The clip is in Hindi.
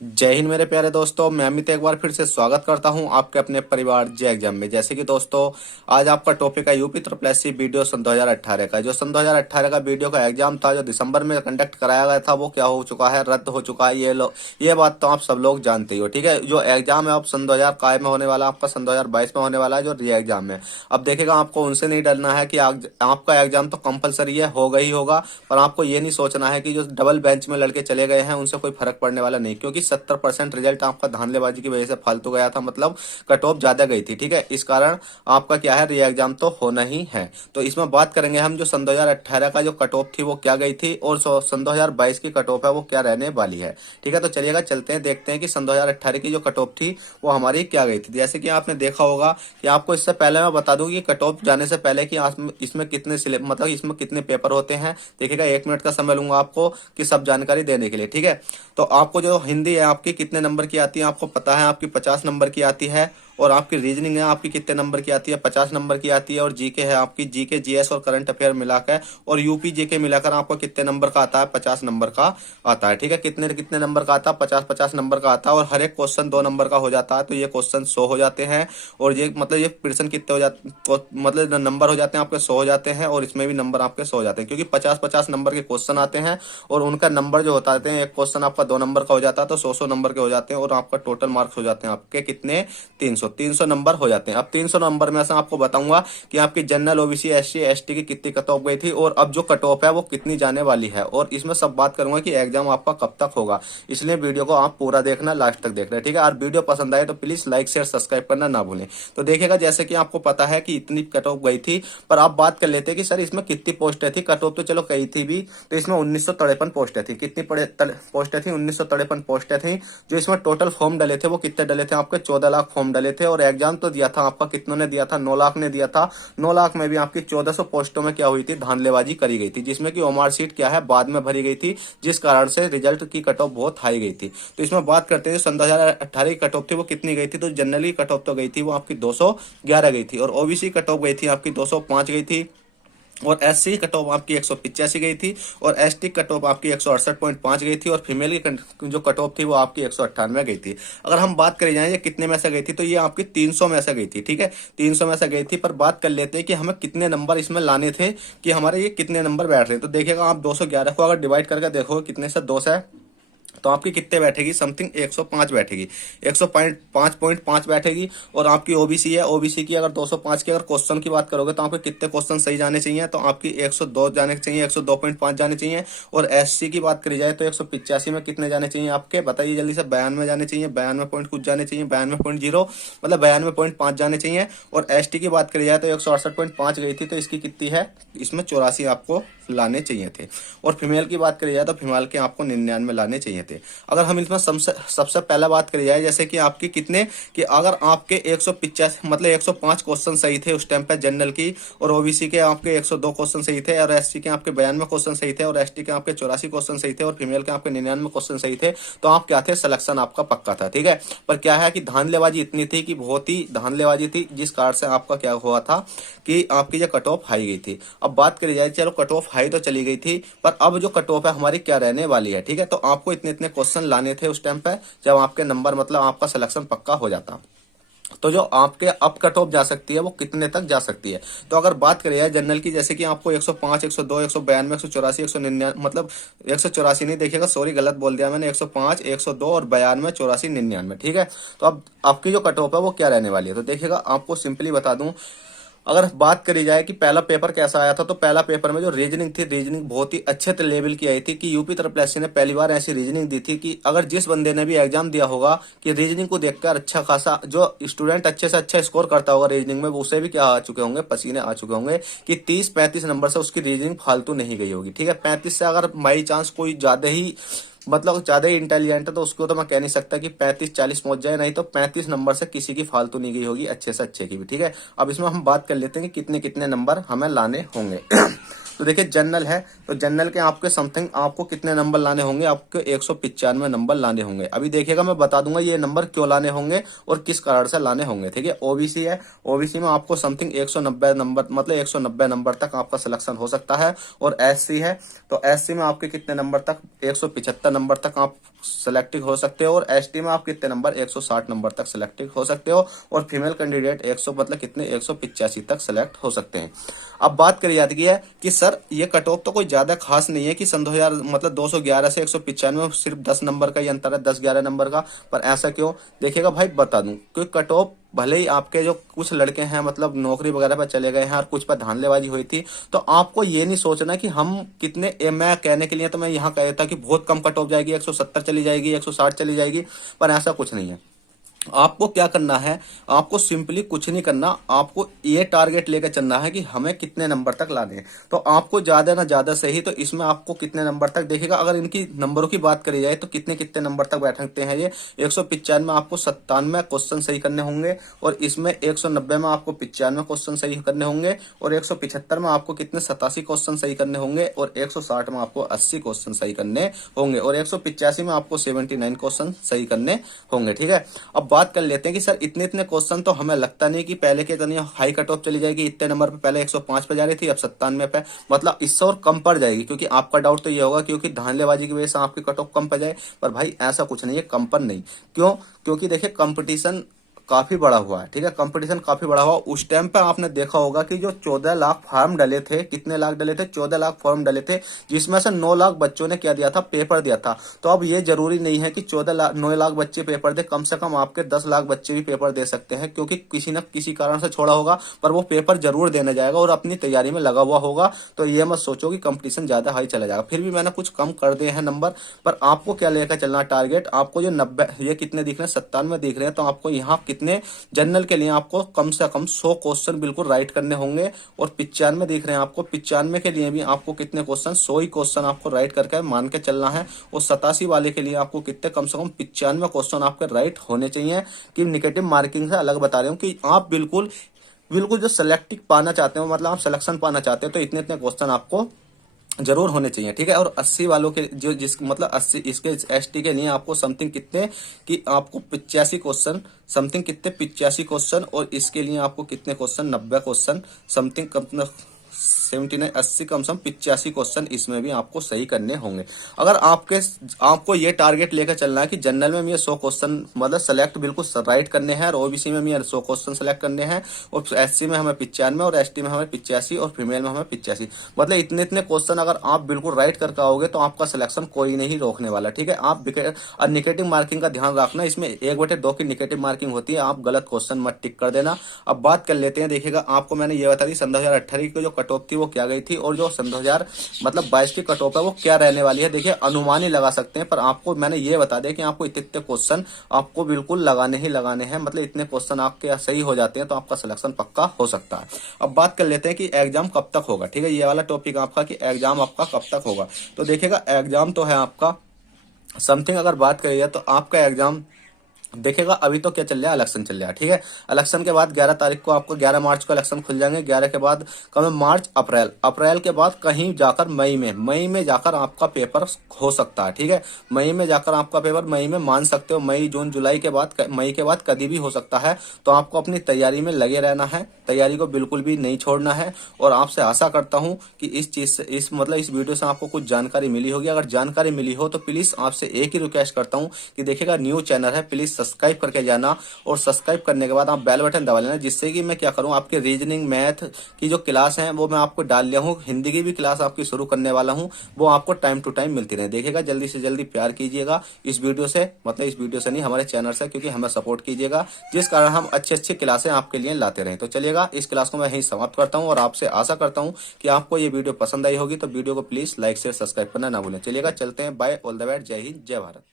जय हिंद मेरे प्यारे दोस्तों। मैं अमित एक बार फिर से स्वागत करता हूं आपके अपने परिवार जय एग्जाम में। जैसे कि दोस्तों आज आपका टॉपिक है यूपी ट्रिपल एससी वीडियो सन 2018 का। जो सन 2018 का वीडियो का एग्जाम था, जो दिसंबर में कंडक्ट कराया गया था, वो क्या हो चुका है, रद्द हो चुका है। ये बात तो आप सब लोग जानते ही हो। ठीक है, जो एग्जाम है अब सन 2000 में होने वाला, आपका सन 2022 में होने वाला है, जो री एग्जाम है। अब देखेगा, आपको उनसे नहीं डरना है कि आपका एग्जाम तो कंपलसरी है, होगा ही होगा। पर आपको ये नहीं सोचना है कि जो डबल बेंच में लड़के चले गए हैं उनसे कोई फर्क पड़ने वाला नहीं, क्योंकि 70% रिजल्ट आपका धांधलेबाजी की वजह से फालतू गया था। मतलब कट ऑफ ज्यादा गई थी। ठीक है, इस कारण आपका क्या है, री एग्जाम तो होना ही है। तो इसमें बात करेंगे हम, जो सन 2018 का जो कट ऑफ थी वो क्या गई थी, और सन 2022 की कट ऑफ है वो क्या रहने वाली है। ठीक है, तो चलिएगा चलते हैं, देखते हैं कि सन 2018 की जो कट ऑफ थी वो हमारी क्या गई थी। जैसे कि आपने देखा होगा कि आपको इससे पहले मैं बता दूं कि कट ऑफ जाने से पहले कि इसमें कितने मतलब इसमें कितने पेपर होते हैं। देखिएगा, 1 मिनट का समय लूंगा आपको कि सब जानकारी देने के लिए। ठीक है, तो आपको जो हिंदी है आपकी कितने नंबर की आती है, आपको पता है, आपकी 50 नंबर की आती है। और आपकी रीजनिंग है आपकी कितने नंबर की आती है, 50 नंबर की आती है। और जीके है आपकी, जीके जीएस और करंट अफेयर मिलाकर और यूपी जीके मिलाकर आपको कितने नंबर का आता है, 50 नंबर का आता है। ठीक है, कितने कितने नंबर का आता है, 50-50 नंबर का आता है। और हर एक क्वेश्चन 2 नंबर का हो जाता है, तो ये क्वेश्चन 100 हो जाते हैं। और ये मतलब ये पर्सन कितने हो जाते, मतलब नंबर हो जाते हैं आपके 100 हो जाते हैं। और इसमें भी नंबर आपके 100 हो जाते हैं, क्योंकि 50-50 नंबर के क्वेश्चन आते हैं। और उनका नंबर जो होता है, एक क्वेश्चन आपका 2 नंबर का हो जाता है, तो 100-100 नंबर के हो जाते हैं। और आपका टोटल मार्क्स हो जाते हैं आपके कितने, 300 नंबर हो जाते हैं। अब 300 नंबर में से आपको बताऊंगा कि आपकी जनरल, ओबीसी, एससी, एसटी की कितनी कट ऑफ गई थी, और अब जो कट ऑफ है वो कितनी जाने वाली है। और इसमें सब बात करूंगा कि एग्जाम आपका कब तक होगा, इसलिए वीडियो को आप पूरा देखना, लास्ट तक देखना। ठीक है, और वीडियो पसंद आए तो प्लीज लाइक शेयर सब्सक्राइब करना ना भूलें। तो देखिएगा, जैसे कि आपको पता है कि इतनी कट ऑफ गई थी, पर आप बात कर लेते हैं कि सर इसमें कितनी पोस्टें थी। कट ऑफ तो चलो कही थी भी, तो इसमें 1953 पोस्टें थी। कितनी पोस्टें थी, 1953 पोस्टें थी। जो इसमें टोटल फॉर्म डले थे वो कितने डले थे, आपके 14 लाख फॉर्म डले थे। और एग्जाम तो दिया था आपका, कितनों ने दिया था, 9 लाख ने दिया था। 9 लाख में भी आपकी 1400 पोस्टों में क्या हुई थी, धांधलेबाजी करी गई थी, जिसमें की ओमार सीट क्या है, बाद में भरी गई थी, जिस कारण से रिजल्ट की कट ऑफ बहुत हाई गई थी। तो इसमें बात करते हैं, सन 2018 की कट ऑफ थी वो कितनी गई थी। तो जनरल की कट ऑफ तो गई थी वो आपकी 211 गई थी। और ओबीसी कट ऑफ गई थी आपकी 205 गई थी। और एससी कट ऑफ आपकी 185 गई थी। और एसटी कट ऑफ आपकी 168.5 गई थी। और फीमेल की जो कट ऑफ थी वो आपकी 198 गई थी। अगर हम बात करें जाए ये कितने में से गई थी, तो ये आपकी 300 में से गई थी। ठीक है, 300 में से गई थी। पर बात कर लेते हैं कि हमें कितने नंबर इसमें लाने थे, कि हमारे ये कितने नंबर बैठ रहे हैं। तो देखिएगा, आप 211 को अगर डिवाइड करके देखो कितने से 2 से, तो आपकी कितने बैठेगी, समथिंग 105 बैठेगी, 105.5 बैठेगी। और आपकी ओबीसी है, ओबीसी की अगर 205 की अगर क्वेश्चन की बात करोगे तो आपके कितने क्वेश्चन सही जाने चाहिए, तो आपकी 102 जाने चाहिए, 102.5 जाने चाहिए। और एससी की बात करी जाए तो 185 में कितने जाने चाहिए आपके, बताइए जल्दी से, 92 जाने चाहिए, 92 पॉइंट कुछ जाने चाहिए, 92.0, मतलब 92.5 जाने चाहिए। और एसटी की बात करी जाए तो 168.5 गई थी, तो इसकी कितनी है, इसमें 84 आपको लाने चाहिए थे। और फीमेल की बात करी जाए तो फीमेल के आपको 99 लाने चाहिए थे। अगर हम इसमें सबसे पहला बात करी जाए, जैसे कि आपकी कितने, कि अगर आपके 185 मतलब 105 क्वेश्चन सही थे उस टाइम पे जनरल की, और ओबीसी के आपके 102 क्वेश्चन सही थे, और एससी के आपके 92 क्वेश्चन सही थे, और एसटी के आपके 84 क्वेश्चन सही थे, और फीमेल के आपके 99 क्वेश्चन सही थे, तो आप क्या थे, सिलेक्शन आपका पक्का था। ठीक है, पर क्या है कि धांधलेबाजी इतनी थी कि बहुत ही धांधलेबाजी थी, जिस कारण से आपका क्या हुआ था कि आपकी जो कट ऑफ हाई गई थी। अब बात करी जाए, चलो कट ऑफ हाई तो चली गई थी, पर अब जो कट ऑफ है हमारी क्या रहने वाली है। ठीक है, तो आपको इतने इतने क्वेश्चन लाने थे उस टाइम पे, जब आपके नंबर मतलब आपका सिलेक्शन पक्का हो जाता। तो जो आपके अब कट ऑफ जा सकती है वो कितने तक जा सकती है। तो अगर बात करें जनरल की, जैसे कि आपको 105, 102, 192, 184, 199, मतलब 184 नहीं, देखिएगा सॉरी गलत बोल दिया मैंने, 105, 102 और 92, 84, 99। ठीक है, तो अब आपकी जो कट ऑफ है वो क्या रहने वाली है, तो देखिएगा आपको सिंपली बता दूं। अगर बात करी जाए कि पहला पेपर कैसा आया था, तो पहला पेपर में जो रीजनिंग थी, रीजनिंग बहुत ही अच्छे लेवल की आई थी, कि यूपी ट्रिपल एससी ने पहली बार ऐसी रीजनिंग दी थी कि अगर जिस बंदे ने भी एग्जाम दिया होगा, कि रीजनिंग को देखकर अच्छा खासा जो स्टूडेंट अच्छे से अच्छा स्कोर करता होगा रीजनिंग में, उसे भी क्या आ चुके होंगे, पसीने आ चुके होंगे, कि 30-35 नंबर से उसकी रीजनिंग फालतू नहीं गई होगी। ठीक है, 35 से अगर बाई चांस कोई ज्यादा ही मतलब ज्यादा ही इंटेलिजेंट है, तो उसको तो मैं कह नहीं सकता कि 35-40 पहुंच जाए, नहीं तो 35 नंबर से किसी की फालतू नहीं गई होगी, अच्छे से अच्छे की भी। ठीक है, अब इसमें हम बात कर लेते हैं कि कितने कितने नंबर हमें लाने होंगे। तो देखिए, जनरल है, तो जनरल के आपके समथिंग आपको कितने नंबर लाने होंगे, आपको 195 नंबर लाने होंगे। अभी देखिएगा, मैं बता दूंगा ये नंबर क्यों लाने होंगे और किस कारण से लाने होंगे। ठीक है, ओबीसी है, ओबीसी में आपको समथिंग 190 नंबर, मतलब 190 नंबर तक आपका सिलेक्शन हो सकता है। और एससी है, तो एससी में आपके कितने नंबर तक, 175 नंबर तक आप सेलेक्टिंग हो सकते हो, और एसटी में आप कितने नंबर 160 नंबर तक सेलेक्टिंग हो सकते हो, और फीमेल कैंडिडेट 100 मतलब कितने 185 तक सेलेक्ट हो सकते हैं। अब बात करी जाती है कि सर ये कट ऑफ तो कोई ज्यादा खास नहीं है कि सन 2000 मतलब 211 से 195 में सिर्फ 10 नंबर का ही अंतर है, 10-11 नंबर का। पर ऐसा क्यों? देखिएगा भाई बता दूं, क्योंकि कट ऑफ भले ही आपके जो कुछ लड़के हैं मतलब नौकरी वगैरह पर चले गए हैं और कुछ पर धांधलेबाजी हुई थी, तो आपको ये नहीं सोचना कि हम कितने मैं कहने के लिए तो मैं यहाँ कहता कि बहुत कम कट ऑफ जाएगी, 170 चली जाएगी, 160 चली जाएगी, पर ऐसा कुछ नहीं है। आपको क्या करना है, आपको सिंपली कुछ नहीं करना, आपको ये टारगेट लेकर चलना है कि हमें कितने नंबर तक लाने हैं। तो आपको ज्यादा ना ज्यादा सही, तो इसमें आपको कितने नंबर तक देखिएगा, अगर इनकी नंबरों की बात करी जाए तो कितने कितने नंबर तक बैठते हैं ये। 195 में आपको 97 क्वेश्चन सही करने होंगे, और इसमें 190 में आपको 95 क्वेश्चन सही करने होंगे, और 175 में आपको कितने 87 क्वेश्चन सही करने होंगे, और 160 में आपको 80 क्वेश्चन सही करने होंगे, और 185 में आपको 79 क्वेश्चन सही करने होंगे। ठीक है, अब बात कर लेते हैं कि सर इतने इतने क्वेश्चन तो हमें लगता नहीं कि पहले के इतनी हाई कट ऑफ चली जाएगी, इतने नंबर पे पहले 105 पे जा रही थी, अब 97 पे, मतलब इससे और कम पड़ जाएगी। क्योंकि आपका डाउट तो ये होगा क्योंकि धांधलेबाजी की वजह से आपकी कट ऑफ कम पड़ जाए, पर भाई ऐसा कुछ नहीं है, कम पर नहीं। क्यों? क्योंकि देखिए कंपटीशन काफी बड़ा हुआ है। ठीक है, कंपटीशन काफी बड़ा हुआ। उस टाइम पे आपने देखा होगा कि जो 14 लाख फॉर्म डले थे, कितने लाख डले थे? 14 लाख फॉर्म डले थे, जिसमें से 9 लाख बच्चों ने क्या दिया था? पेपर दिया था। तो अब ये जरूरी नहीं है कि 9 लाख बच्चे पेपर दे, कम से कम आपके 10 लाख बच्चे भी पेपर दे सकते हैं, क्योंकि किसी न किसी कारण से छोड़ा होगा, पर वो पेपर जरूर देने जाएगा और अपनी तैयारी में लगा हुआ होगा। तो ये मत सोचो कि कंपटीशन ज्यादा हाई चला जाएगा। फिर भी मैंने कुछ कम कर दिए हैं नंबर, पर आपको क्या लेकर चलना टारगेट? आपको जो 90 ये कितने दिख रहे हैं? 97 दिख रहे हैं, तो आपको यहाँ कितने जनरल के लिए आपको कम से कम 100 क्वेश्चन बिल्कुल राइट करने होंगे, और 95 दिख रहे हैं आपको, 95 के लिए भी आपको कितने क्वेश्चन? 100 ही क्वेश्चन आपको राइट करके मान के चलना है। और 87 वाले के लिए आपको कितने? कम से कम 95 क्वेश्चन आपके राइट होने चाहिए। कि निगेटिव मार्किंग से अलग बता रहे हूँ कि आप बिल्कुल बिल्कुल जो सेलेक्टिव पाना चाहते हो, मतलब आप सिलेक्शन पाना चाहते हो, तो इतने इतने क्वेश्चन आपको जरूर होने चाहिए। ठीक है, और 80 वालों के जो जिस मतलब 80 इसके एसटी के लिए आपको समथिंग कितने कि आपको 85 क्वेश्चन समथिंग, कितने 85 क्वेश्चन, और इसके लिए आपको कितने क्वेश्चन? 90 क्वेश्चन समथिंग, 79 80 कम से कम 85 क्वेश्चन इसमें भी आपको सही करने होंगे। अगर आपको ये टारगेट लेकर चलना है कि जनरल में ये 100 क्वेश्चन मतलब सेलेक्ट बिल्कुल राइट करने हैं, और ओबीसी में भी 100 क्वेश्चन सेलेक्ट करने हैं, और एससी में हमें 95, और एसटी में हमें 85, और फीमेल में हमें 85, मतलब इतने इतने क्वेश्चन अगर आप बिल्कुल राइट करके आओगे तो आपका सिलेक्शन कोई नहीं रोकने वाला। ठीक है, आप और निगेटिव मार्किंग का ध्यान रखना, इसमें 1/2 की निगेटिव मार्किंग होती है, आप गलत क्वेश्चन मत टिक कर देना। अब बात कर लेते हैं, देखिएगा आपको मैंने ये बता दी सन 2018 की जो कट ऑफ थी वो क्या गई थी, और जो सन 2022 की कट ऑफ है वो क्या रहने वाली है। देखिए अनुमान ही लगा सकते हैं, पर आपको मैंने ये बता दिया कि आपको इतने क्वेश्चन आपको बिल्कुल लगाने ही लगाने हैं, मतलब इतने क्वेश्चन आपके सही हो जाते हैं तो आपका सिलेक्शन पक्का हो सकता है। अब बात कर लेते हैं कि एग्जाम कब तक होगा। ठीक है, ये वाला टॉपिक आपका कि एग्जाम आपका कब तक होगा। तो देखिएगा एग्जाम तो है आपका समथिंग, अगर बात करिए तो आपका एग्जाम देखिएगा अभी तो क्या चल रहा है, इलेक्शन चल रहा है। ठीक है, इलेक्शन के बाद 11 तारीख को आपको 11 मार्च को इलेक्शन खुल जाएंगे, 11 के बाद कब? मार्च अप्रैल, अप्रैल के बाद कहीं जाकर मई में जाकर आपका पेपर हो सकता है। ठीक है, मई में जाकर आपका पेपर मई में मान सकते हो, मई जून जुलाई के बाद, मई के बाद कभी भी हो सकता है। तो आपको अपनी तैयारी में लगे रहना है, तैयारी को बिल्कुल भी नहीं छोड़ना है। और आपसे आशा करता हूं कि इस चीज से इस वीडियो से आपको कुछ जानकारी मिली होगी। अगर जानकारी मिली हो तो प्लीज आपसे एक ही रिक्वेस्ट करता हूं कि देखिएगा न्यू चैनल है, प्लीज सब्सक्राइब करके जाना, और सब्सक्राइब करने के बाद आप बेल बटन दबा लेना, जिससे कि मैं क्या करूं, आपके रीजनिंग मैथ की जो क्लास है वो मैं आपको डाल लिया हूं, हिंदी की भी क्लास आपकी शुरू करने वाला हूं, वो आपको टाइम टू टाइम मिलती रहे। देखिएगा जल्दी से जल्दी प्यार कीजिएगा इस वीडियो से, मतलब इस वीडियो से नहीं, हमारे चैनल से, क्योंकि हमें सपोर्ट कीजिएगा, जिस कारण हम अच्छी अच्छी क्लासें आपके लिए लाते रहे। तो चलिएगा इस क्लास को मैं यहीं समाप्त करता हूं, और आपसे आशा करता हूं कि आपको ये वीडियो पसंद आई होगी। तो वीडियो को प्लीज लाइक शेयर सब्सक्राइब करना ना भूलें। चलिएगा चलते हैं, बाय, ऑल द बेस्ट, जय हिंद, जय भारत।